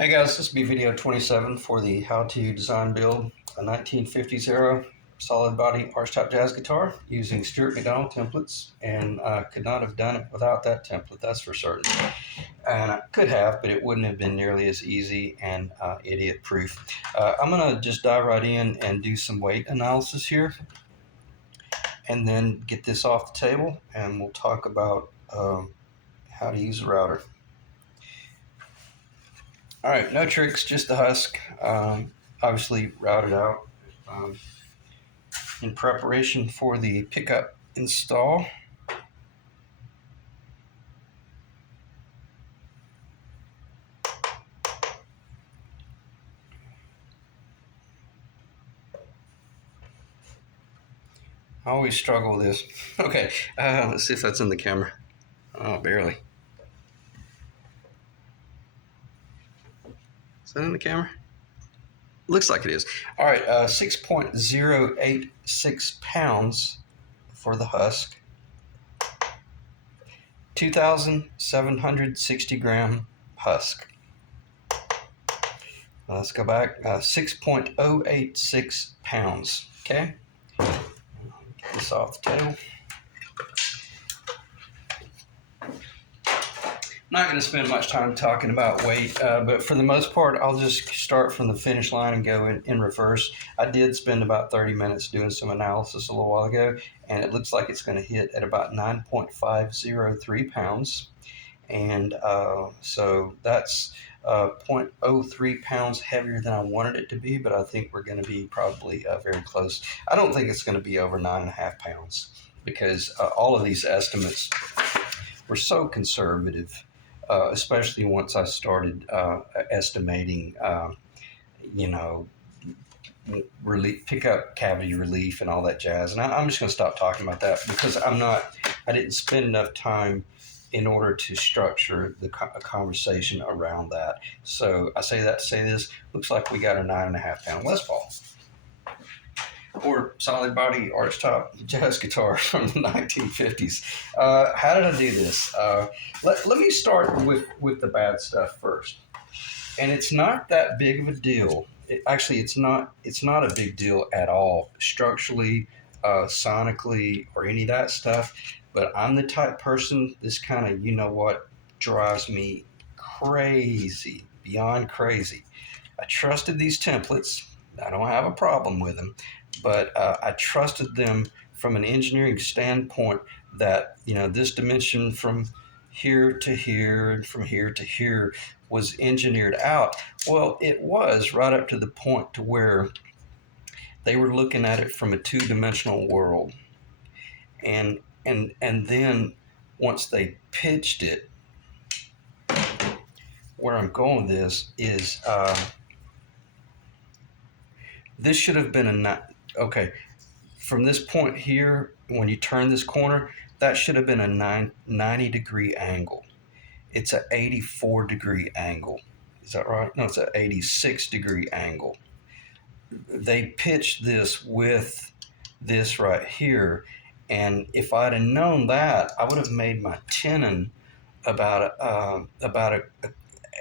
Hey guys, this will be video 27 for the how to design build a 1950s era solid body archtop jazz guitar using Stuart McDonald templates, and I could not have done it without that template, that's for certain. And I could have, but it wouldn't have been nearly as easy and idiot proof. I'm going to just dive right in and do some weight analysis here and then get this off the table, and we'll talk about how to use a router. All right, no tricks, just the husk, obviously routed out in preparation for the pickup install. I always struggle with this. Okay, let's see if that's in the camera. Oh, barely. Is that in the camera? Looks like it is. All right, 6.086 pounds for the husk. 2,760 gram husk. Let's go back. 6.086 pounds. Okay. Get this off the table. Not going to spend much time talking about weight, but for the most part, I'll just start from the finish line and go in reverse. I did spend about 30 minutes doing some analysis a little while ago, and it looks like it's going to hit at about 9.503 pounds. And so that's 0.03 pounds heavier than I wanted it to be, but I think we're going to be probably very close. I don't think it's going to be over 9.5 pounds because all of these estimates were so conservative. Especially once I started estimating, pickup cavity relief and all that jazz. And I'm just going to stop talking about that because I didn't spend enough time in order to structure a conversation around that. So I say that to say this, looks like we got a 9.5 pound Les Paul. Or solid body archtop jazz guitar from the 1950s. How did I do this? Let me start with the bad stuff first. And it's not that big of a deal. It's not a big deal at all, structurally, sonically, or any of that stuff. But I'm the type person, this kind of, drives me crazy, beyond crazy. I trusted these templates. I don't have a problem with them. But I trusted them from an engineering standpoint that, this dimension from here to here and from here to here was engineered out. Well, it was right up to the point to where they were looking at it from a two-dimensional world. And then once they pitched it, where I'm going with this is this should have been okay, from this point here, when you turn this corner, that should have been a 90-degree angle. It's an 84-degree angle. Is that right? No, it's an 86-degree angle. They pitched this with this right here, and if I'd have known that, I would have made my tenon about an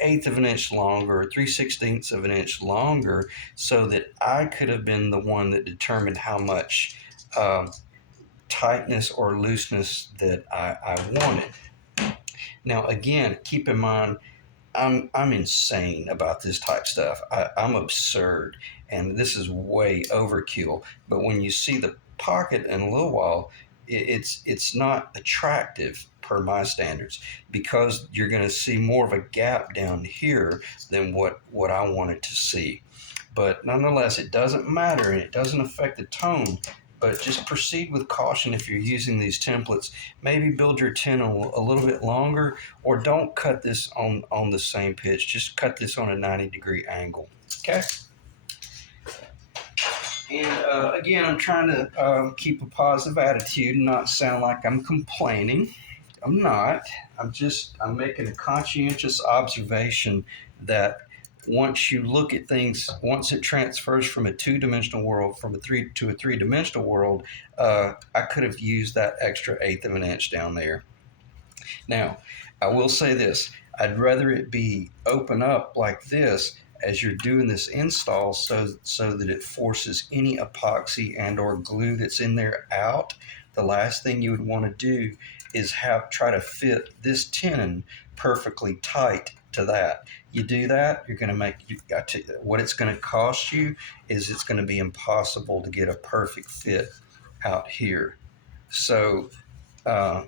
eighth of an inch longer, 3/16 of an inch longer, so that I could have been the one that determined how much tightness or looseness that I wanted. Now, again, keep in mind, I'm insane about this type stuff. I'm absurd, and this is way overkill. But when you see the pocket in a little while, it's not attractive per my standards, because you're going to see more of a gap down here than what I wanted to see. But nonetheless, it doesn't matter, and it doesn't affect the tone. But just proceed with caution if you're using these templates. Maybe build your tenon a little bit longer, or don't cut this on the same pitch. Just cut this on a 90-degree angle. Okay? And again, I'm trying to keep a positive attitude and not sound like I'm complaining. I'm not. I'm making a conscientious observation that once you look at things, once it transfers from a two-dimensional world to a three-dimensional world, I could have used that extra eighth of an inch down there. Now, I will say this. I'd rather it be open up like this as you're doing this install, so that it forces any epoxy and or glue that's in there out. The last thing you would want to do is try to fit this tenon perfectly tight to that. You do that, you're going to what it's going to cost you is it's going to be impossible to get a perfect fit out here. So uh,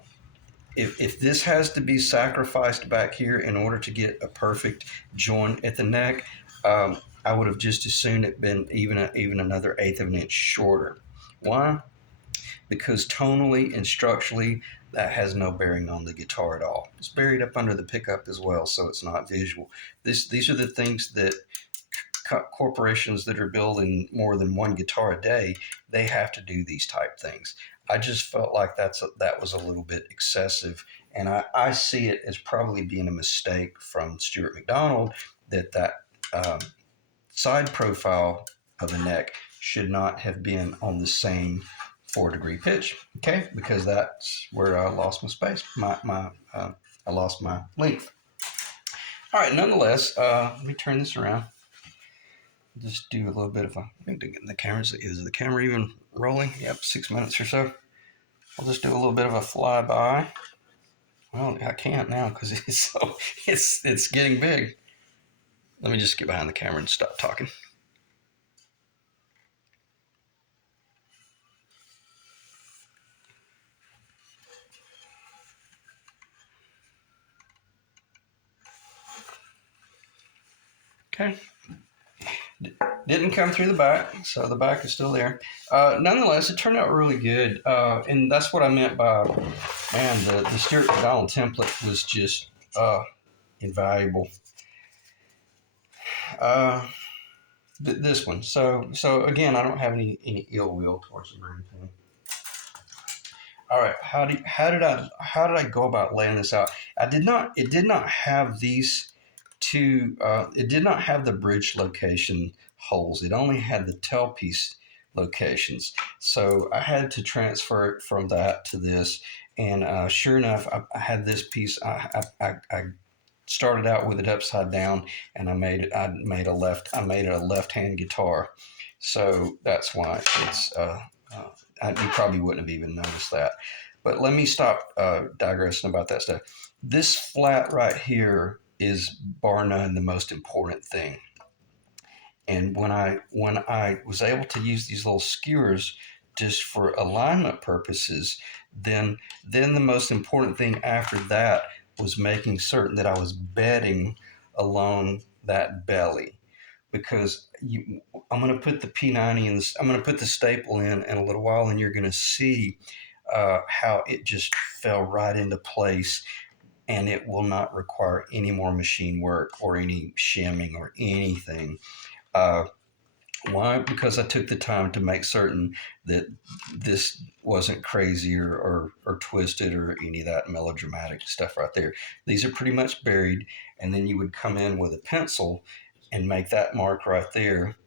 if this has to be sacrificed back here in order to get a perfect joint at the neck, I would have just as soon it been even another eighth of an inch shorter. Why? Because tonally and structurally, that has no bearing on the guitar at all. It's buried up under the pickup as well, so it's not visual. These are the things that corporations that are building more than one guitar a day, they have to do these type things. I just felt like that was a little bit excessive, and I see it as probably being a mistake from Stuart McDonald that um, side profile of the neck should not have been on the same 4-degree pitch. Okay, because that's where I lost my space. I lost my length. All right, nonetheless, let me turn this around. Just do a little bit of I think the camera's, is the camera even rolling? Yep, 6 minutes or so. I'll just do a little bit of a flyby. Well, I can't now because it's getting big. Let me just get behind the camera and stop talking. Okay. Didn't come through the back, so the back is still there. Nonetheless, it turned out really good, and that's what I meant by, man, the Stuart McDonald template was just invaluable. This one, so again, I don't have any ill will towards them or anything. All right, how did I go about laying this out? It did not have these two. It did not have the bridge location holes. It only had the tailpiece locations. So I had to transfer it from that to this. And sure enough, I had this piece. I started out with it upside down, and I made it a left-hand guitar. So that's why it's. You probably wouldn't have even noticed that. But let me stop digressing about that stuff. This flat right here is bar none the most important thing. And when I was able to use these little skewers just for alignment purposes, then the most important thing after that was making certain that I was bedding along that belly, because I'm going to put the P90 in this. I'm going to put the staple in a little while, and you're going to see how it just fell right into place, and it will not require any more machine work or any shimming or anything. Why? Because I took the time to make certain that this wasn't crazy or twisted or any of that melodramatic stuff right there. These are pretty much buried, and then you would come in with a pencil and make that mark right there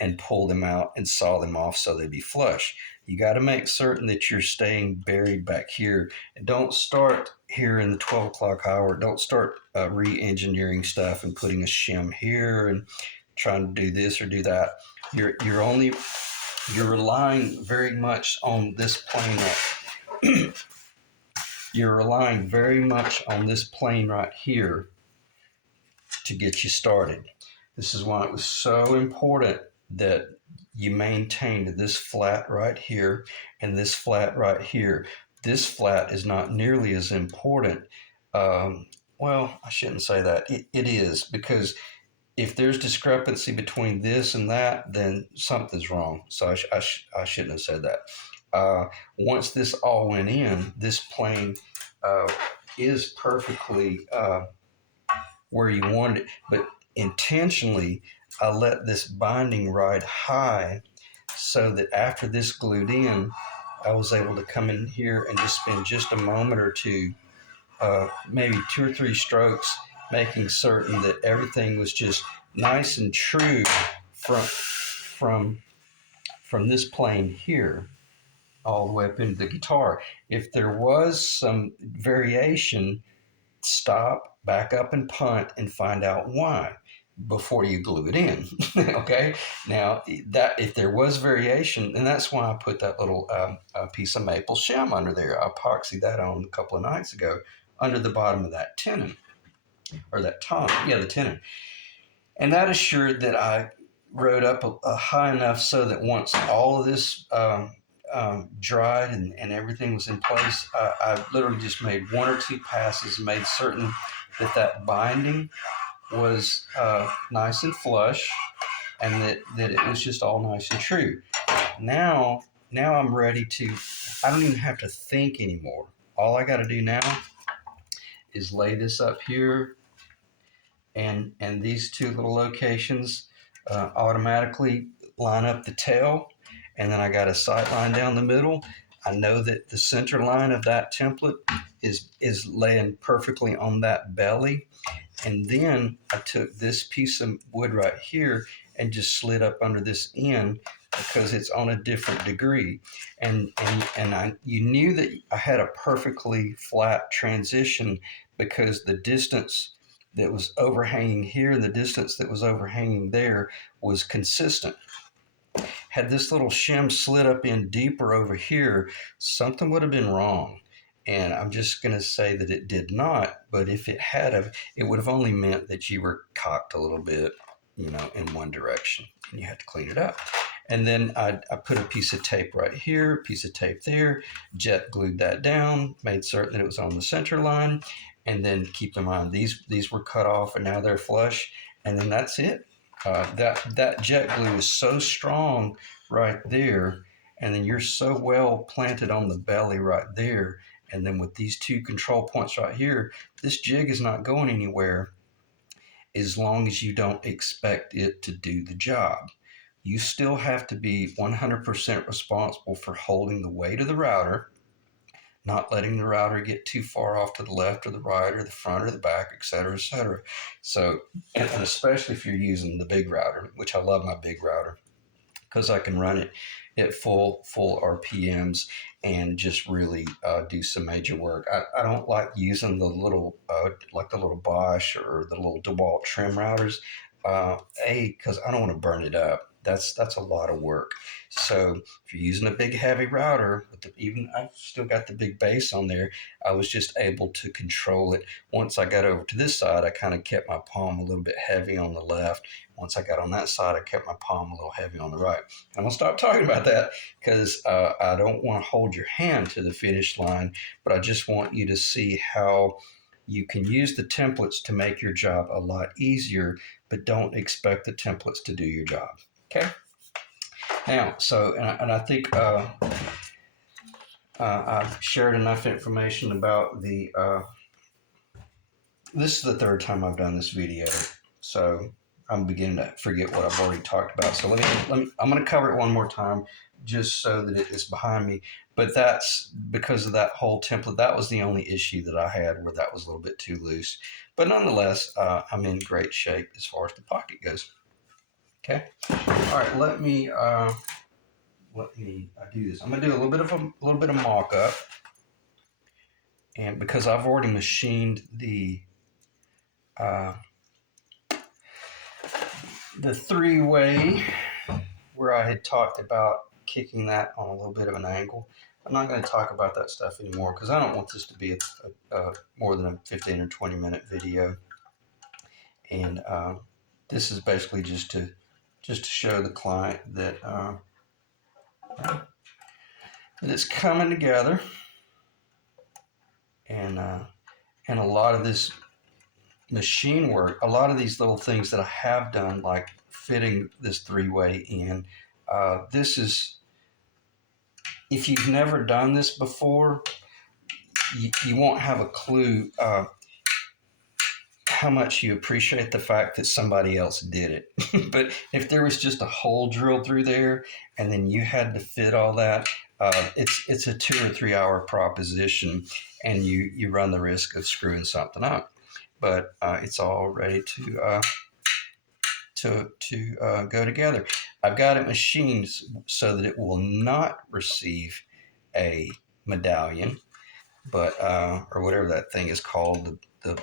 and pull them out and saw them off so they'd be flush. You got to make certain that you're staying buried back here, and don't start here in the 12 o'clock hour. Don't start re-engineering stuff and putting a shim here and trying to do this or do that. You're relying very much on this plane. You're relying very much on this plane right here to get you started. This is why it was so important that you maintained this flat right here and this flat right here. This flat is not nearly as important. Well, I shouldn't say that. It is, because if there's discrepancy between this and that, then something's wrong. So I shouldn't have said that. Once this all went in, this plane is perfectly where you wanted it, but intentionally I let this binding ride high so that after this glued in, I was able to come in here and just spend just a moment or two, maybe 2 or 3 strokes, making certain that everything was just nice and true from this plane here all the way up into the guitar. If there was some variation, stop, back up and punt and find out why before you glue it in. Okay. Now that if there was variation, and that's why I put that little piece of maple shim under there. I epoxied that on a couple of nights ago under the bottom of that tenon, or that tongue. Yeah, the tenon. And that assured that I rode up a high enough so that once all of this dried and everything was in place, I literally just made one or two passes and made certain that that binding was nice and flush, and that it was just all nice and true. Now, now I'm ready to, I don't even have to think anymore. All I got to do now is lay this up here, and these two little locations automatically line up the tail, and then I got a sight line down the middle. I know that the center line of that template is laying perfectly on that belly, and then I took this piece of wood right here and just slid up under this end because it's on a different degree, and you knew that I had a perfectly flat transition because the distance that was overhanging here and the distance that was overhanging there was consistent. Had this little shim slid up in deeper over here, something would have been wrong. And I'm just going to say that it did not, but if it had have, it would have only meant that you were cocked a little bit, in one direction, and you had to clean it up. And then I put a piece of tape right here, a piece of tape there, jet glued that down, made certain that it was on the center line, and then keep in mind these were cut off and now they're flush, and then that's it. That jet glue is so strong right there, and then you're so well planted on the belly right there, and then with these two control points right here, this jig is not going anywhere as long as you don't expect it to do the job. You still have to be 100% responsible for holding the weight of the router, not letting the router get too far off to the left or the right or the front or the back, et cetera, et cetera. So, and especially if you're using the big router, which I love my big router because I can run it at full RPMs and just really do some major work. I don't like using the little, like the little Bosch or the little DeWalt trim routers, because I don't want to burn it up. That's a lot of work. So if you're using a big heavy router, even I've still got the big base on there, I was just able to control it. Once I got over to this side, I kind of kept my palm a little bit heavy on the left. Once I got on that side, I kept my palm a little heavy on the right. I'm going to stop talking about that because I don't want to hold your hand to the finish line, but I just want you to see how you can use the templates to make your job a lot easier, but don't expect the templates to do your job. Okay. Now, so, and I think I've shared enough information about the, this is the third time I've done this video, so I'm beginning to forget what I've already talked about. So let me I'm going to cover it one more time just so that it is behind me. But that's because of that whole template. That was the only issue that I had where that was a little bit too loose. But nonetheless, I'm in great shape as far as the pocket goes. Okay. All right. Let me do this. I'm gonna do a little bit of mock up, and because I've already machined the three-way where I had talked about kicking that on a little bit of an angle. I'm not going to talk about that stuff anymore because I don't want this to be a more than a 15 or 20 minute video, and this is basically just to show the client that it's coming together, and a lot of this machine work, a lot of these little things that I have done, like fitting this three-way in, this is, if you've never done this before, you won't have a clue how much you appreciate the fact that somebody else did it. But if there was just a hole drilled through there and then you had to fit all that, it's a 2 or 3 hour proposition, and you run the risk of screwing something up. But it's all ready to go together. I've got it machined so that it will not receive a medallion, but or whatever that thing is called, the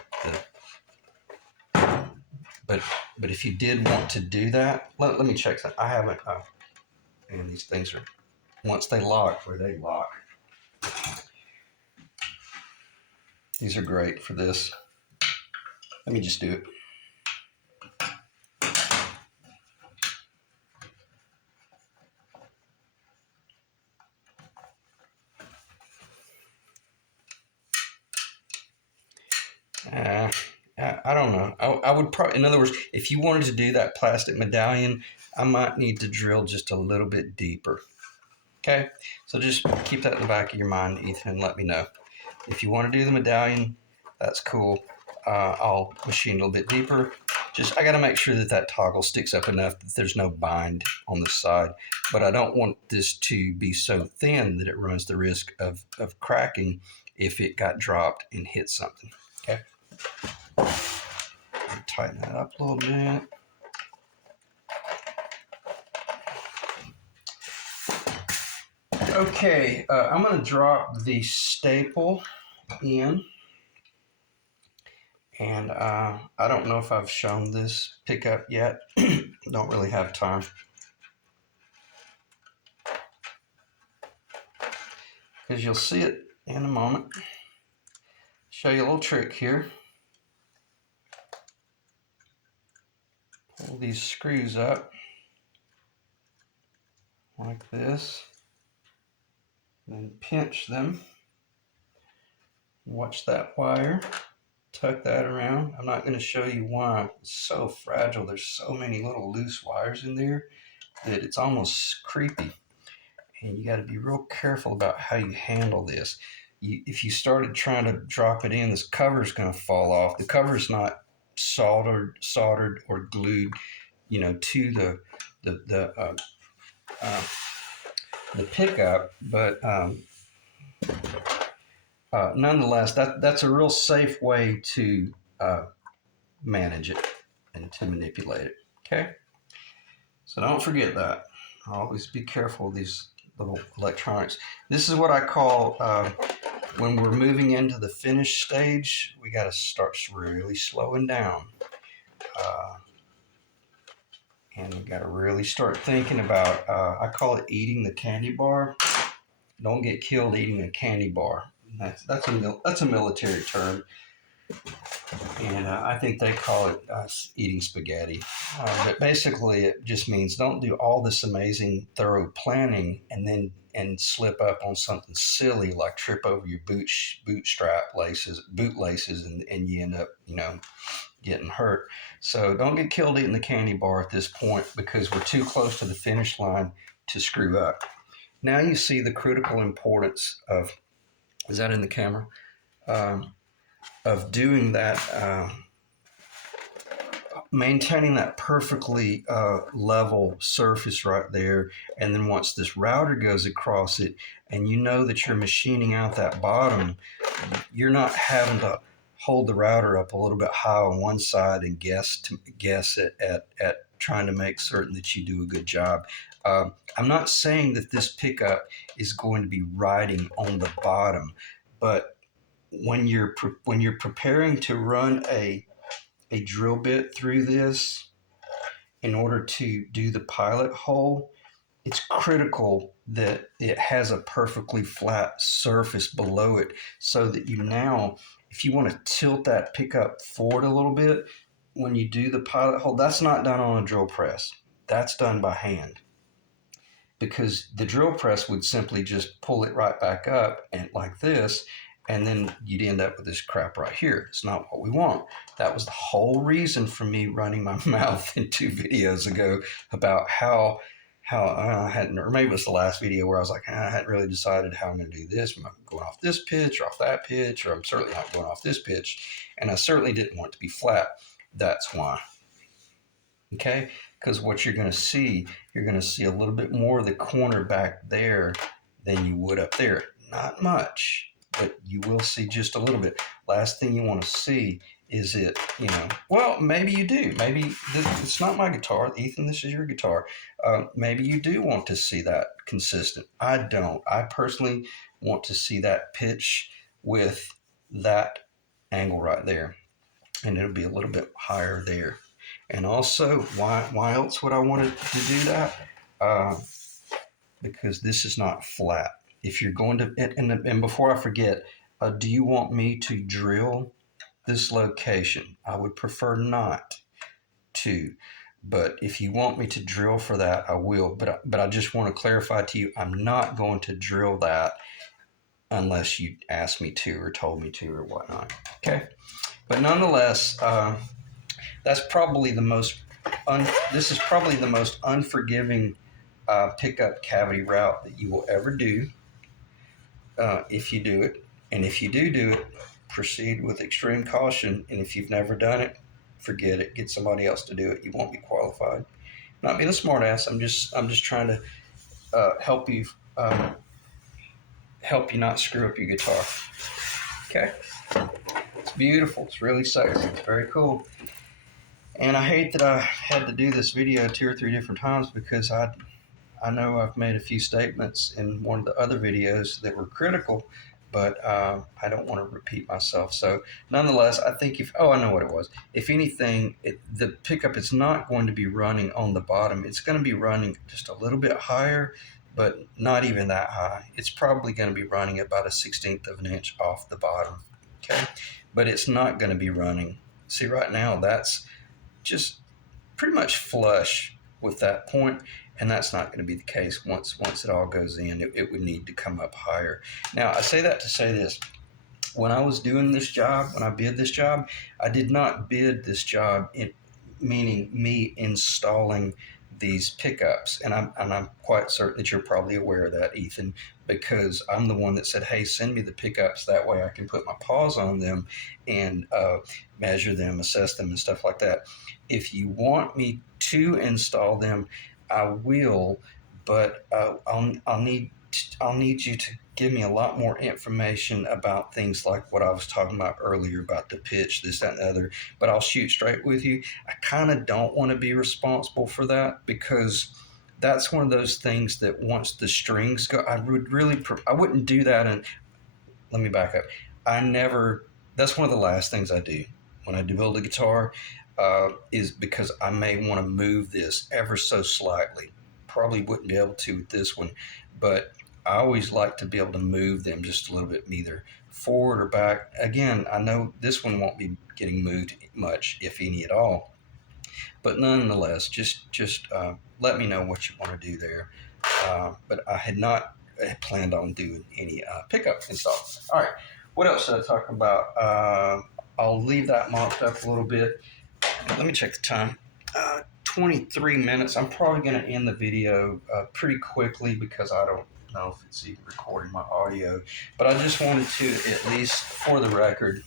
But if you did want to do that, let me check that. I haven't. And these things are, once they lock, where they lock. These are great for this. Let me just do it. I don't know. I would probably, in other words, if you wanted to do that plastic medallion, I might need to drill just a little bit deeper. Okay, so just keep that in the back of your mind, Ethan, and let me know. If you want to do the medallion, that's cool. I'll machine a little bit deeper. Just, I got to make sure that that toggle sticks up enough that there's no bind on the side. But I don't want this to be so thin that it runs the risk of cracking if it got dropped and hit something. Okay. Tighten that up a little bit. Okay, I'm going to drop the staple in. And I don't know if I've shown this pickup yet. Don't really have time. Because you'll see it in a moment. Show you a little trick here. Pull these screws up like this. Then pinch them. Watch that wire. Tuck that around. I'm not going to show you why. It's so fragile. There's so many little loose wires in there that it's almost creepy. And you got to be real careful about how you handle this. If you started trying to drop it in, this cover's going to fall off. The cover's not soldered or glued, to the pickup, but nonetheless, that's a real safe way to manage it and to manipulate it. Okay, so don't forget that. Always be careful with these little electronics. This is what I call when we're moving into the finish stage, we got to start really slowing down. And we got to really start thinking about, I call it eating the candy bar. Don't get killed eating a candy bar. That's a military term. And I think they call it eating spaghetti. But basically, it just means don't do all this amazing, thorough planning and slip up on something silly like trip over your boot laces, and you end up, getting hurt. So don't get killed eating the candy bar at this point because we're too close to the finish line to screw up. Now you see the critical importance of, is that in the camera? Of doing that, maintaining that perfectly level surface right there. And then once this router goes across it and you know that you're machining out that bottom, you're not having to hold the router up a little bit high on one side and guess at trying to make certain that you do a good job. I'm not saying that this pickup is going to be riding on the bottom, but when you're preparing to run a drill bit through this in order to do the pilot hole, it's critical that it has a perfectly flat surface below it so that you now, if you want to tilt that pickup forward a little bit, when you do the pilot hole, that's not done on a drill press. That's done by hand. Because the drill press would simply just pull it right back up and like this, and then you'd end up with this crap right here. It's not what we want. That was the whole reason for me running my mouth in 2 videos ago about how I hadn't, or maybe it was the last video where I was like, I hadn't really decided how I'm going to do this. Am I going off this pitch or off that pitch, or I'm certainly not going off this pitch. And I certainly didn't want it to be flat. That's why. Okay? Because what you're going to see a little bit more of the corner back there than you would up there. Not much, but you will see just a little bit. Last thing you want to see is it, well, maybe you do. Maybe it's not my guitar. Ethan, this is your guitar. Maybe you do want to see that consistent. I don't. I personally want to see that pitch with that angle right there. And it'll be a little bit higher there. And also, why else would I want to do that? Uh, because this is not flat. If you're going to, and before I forget, do you want me to drill this location? I would prefer not to, but if you want me to drill for that, I will. But I just want to clarify to you, I'm not going to drill that unless you asked me to or told me to or whatnot. Okay, but nonetheless, that's probably the most. This is probably the most unforgiving pickup cavity route that you will ever do if you do it. And if you do it, proceed with extreme caution. And if you've never done it, forget it. Get somebody else to do it. You won't be qualified. Not being a smartass. I'm just trying to help you not screw up your guitar. Okay. It's beautiful. It's really sexy. It's very cool. And I hate that I had to do this video 2 or 3 different times because I know I've made a few statements in one of the other videos that were critical, but I don't want to repeat myself. So nonetheless, I think I know what it was. If anything, the pickup is not going to be running on the bottom. It's going to be running just a little bit higher, but not even that high. It's probably going to be running about a 1/16 of an inch off the bottom. Okay, but it's not going to be running. See, right now, that's just pretty much flush with that point, and that's not going to be the case once it all goes in. It would need to come up higher. Now, I say that to say this. When I was doing this job, when I bid this job, I did not bid this job meaning me installing these pickups, and I'm quite certain that you're probably aware of that, Ethan, because I'm the one that said, hey, send me the pickups, that way I can put my paws on them and measure them, assess them, and stuff like that. If you want me to install them, I will, but I'll need you to give me a lot more information about things like what I was talking about earlier about the pitch, this, that, and the other. But I'll shoot straight with you. I kind of don't want to be responsible for that because that's one of those things that once the strings go, I wouldn't do that. And let me back up. That's one of the last things I do when I do build a guitar. Is because I may want to move this ever so slightly. Probably wouldn't be able to with this one, but I always like to be able to move them just a little bit, either forward or back. Again, I know this one won't be getting moved much, if any at all, but nonetheless, just let me know what you want to do there. But I had not planned on doing any pickup install. All right, what else should I talk about? I'll leave that mocked up a little bit. Let me check the time. 23 minutes. I'm probably going to end the video pretty quickly because I don't know if it's even recording my audio. But I just wanted to, at least for the record,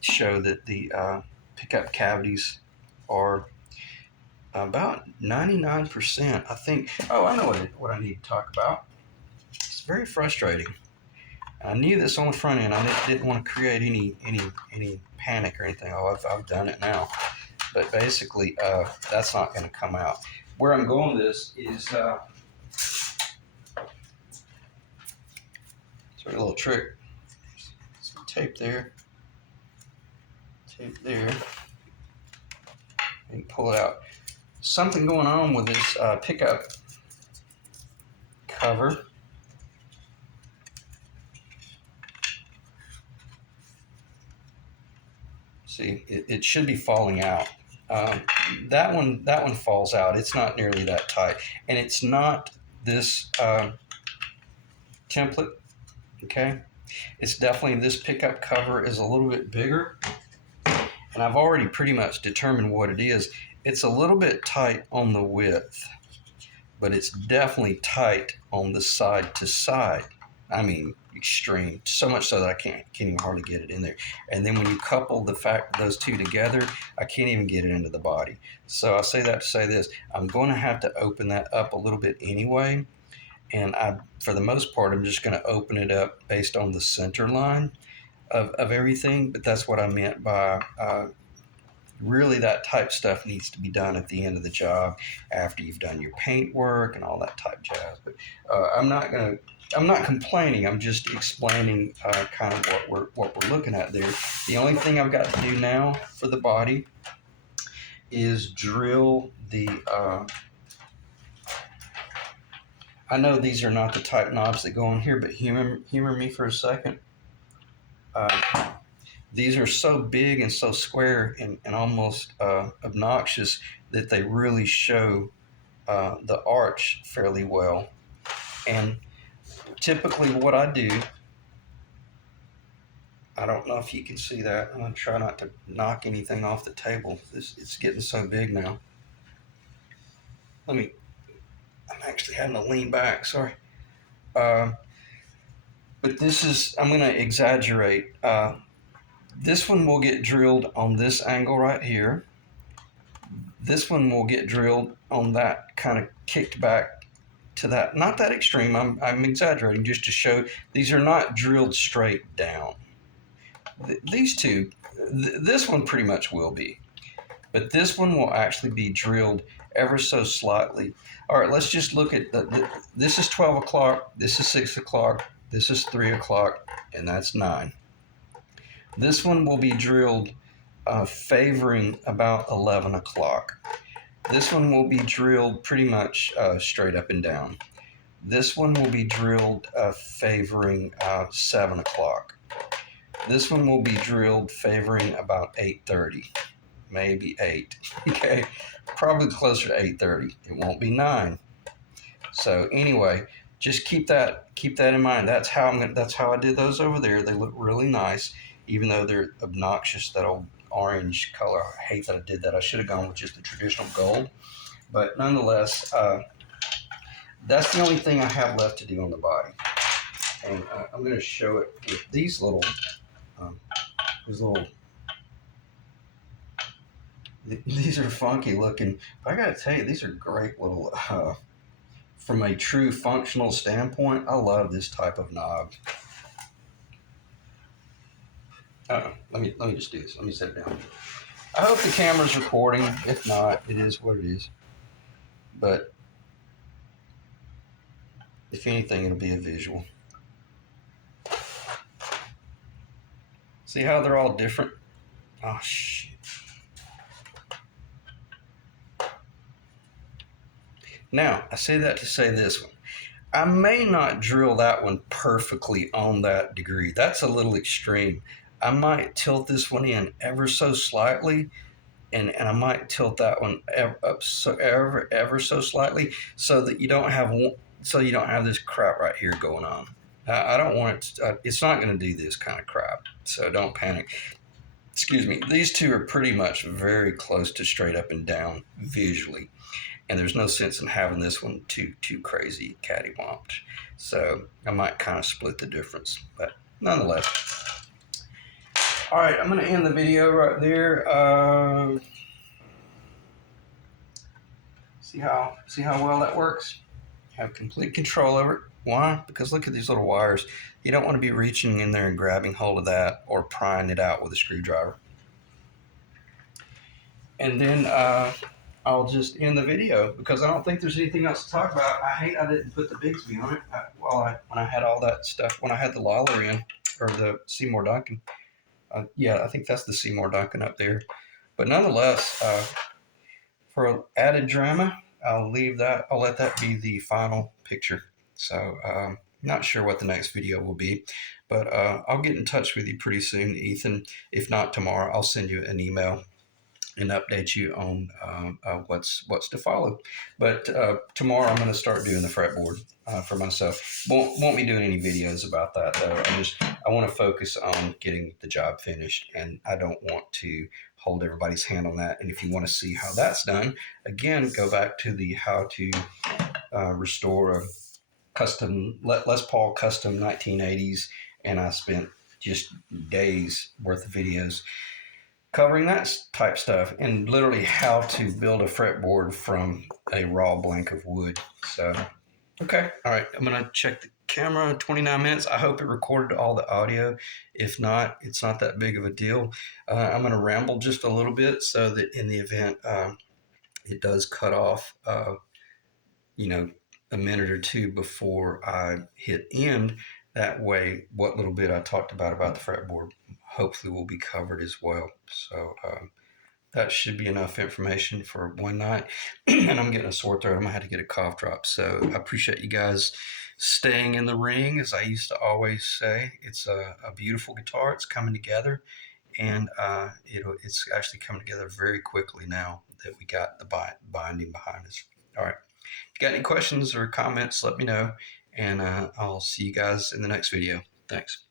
show that the pickup cavities are about 99%. I think. Oh, I know what I need to talk about. It's very frustrating. I knew this on the front end. I didn't want to create any panic or anything. Oh, I've done it now. But basically, that's not going to come out. Where I'm going with this is it's a little trick. Some tape there. Tape there. And pull it out. Something going on with this pickup cover. See, it should be falling out. That one falls out. It's not nearly that tight, and it's not this template. Okay, it's definitely this pickup cover is a little bit bigger, and I've already pretty much determined what it is. It's a little bit tight on the width, but it's definitely tight on the side to side. I mean, extreme, so much so that I can't even hardly get it in there. And then when you couple those two together, I can't even get it into the body. So I say that to say this: I'm going to have to open that up a little bit anyway. And for the most part, I'm just going to open it up based on the center line of everything. But that's what I meant by really that type stuff needs to be done at the end of the job after you've done your paint work and all that type jazz. But I'm not complaining. I'm just explaining kind of what we're looking at there. The only thing I've got to do now for the body is drill the, I know these are not the type knobs that go on here, but humor me for a second. These are so big and so square and almost obnoxious that they really show the arch fairly well. And typically what I do, I don't know if you can see that. I'm going to try not to knock anything off the table. It's getting so big now. I'm actually having to lean back, sorry. But this is, I'm going to exaggerate. This one will get drilled on this angle right here. This one will get drilled on that kind of kicked back to that. Not that extreme, I'm exaggerating just to show these are not drilled straight down. These two, this one pretty much will be. But this one will actually be drilled ever so slightly. All right, let's just look at this is 12 o'clock, this is 6 o'clock, this is 3 o'clock, and that's 9. This one will be drilled favoring about 11 o'clock. This one will be drilled pretty much straight up and down. This one will be drilled favoring 7 o'clock. This one will be drilled favoring about 8:30, maybe 8. Okay, probably closer to 8:30. It won't be 9. So anyway, just keep that in mind. That's how I did those over there. They look really nice, even though they're obnoxious. That old orange color. I hate that I did that. I should have gone with just the traditional gold. But nonetheless, that's the only thing I have left to do on the body. And I'm going to show it with these little. These are funky looking, but I gotta tell you, these are great little, from a true functional standpoint, I love this type of knob. Let me just do this. Let me set it down. I hope the camera's recording. If not, it is what it is. But if anything, it'll be a visual. See how they're all different? Oh, shit. Now, I say that to say this one. I may not drill that one perfectly on that degree. That's a little extreme. I might tilt this one in ever so slightly, and I might tilt that one ever so slightly, so that you don't have this crap right here going on. I don't want it to, it's not going to do this kind of crap, so don't panic. Excuse me. These two are pretty much very close to straight up and down visually, and there's no sense in having this one too crazy cattywamped. So I might kind of split the difference, but nonetheless. All right, I'm going to end the video right there. See how well that works? Have complete control over it. Why? Because look at these little wires. You don't want to be reaching in there and grabbing hold of that or prying it out with a screwdriver. And then I'll just end the video because I don't think there's anything else to talk about. I hate I didn't put the Bigsby on it when I had all that stuff, when I had the Lawler in, or the Seymour Duncan. Yeah, I think that's the Seymour Duncan up there. But nonetheless, for added drama, I'll let that be the final picture. So not sure what the next video will be, but I'll get in touch with you pretty soon, Ethan. If not tomorrow, I'll send you an email and update you on what's to follow. But tomorrow I'm going to start doing the fretboard for myself. Won't be doing any videos about that though. I want to focus on getting the job finished, and I don't want to hold everybody's hand on that. And if you want to see how that's done, again, go back to the how to restore a custom Les Paul custom 1980s, and I spent just days worth of videos covering that type stuff and literally how to build a fretboard from a raw blank of wood. So, okay. All right. I'm going to check the camera, 29 minutes. I hope it recorded all the audio. If not, it's not that big of a deal. I'm going to ramble just a little bit so that in the event it does cut off, a minute or two before I hit end. That way, what little bit I talked about the fretboard hopefully will be covered as well. So that should be enough information for one night. And I'm getting a sore throat. I'm gonna have to get a cough drop. So I appreciate you guys staying in the ring, as I used to always say. It's a beautiful guitar. It's coming together, and it's actually coming together very quickly now that we got the binding behind us. All right. If you got any questions or comments, let me know, and I'll see you guys in the next video. Thanks.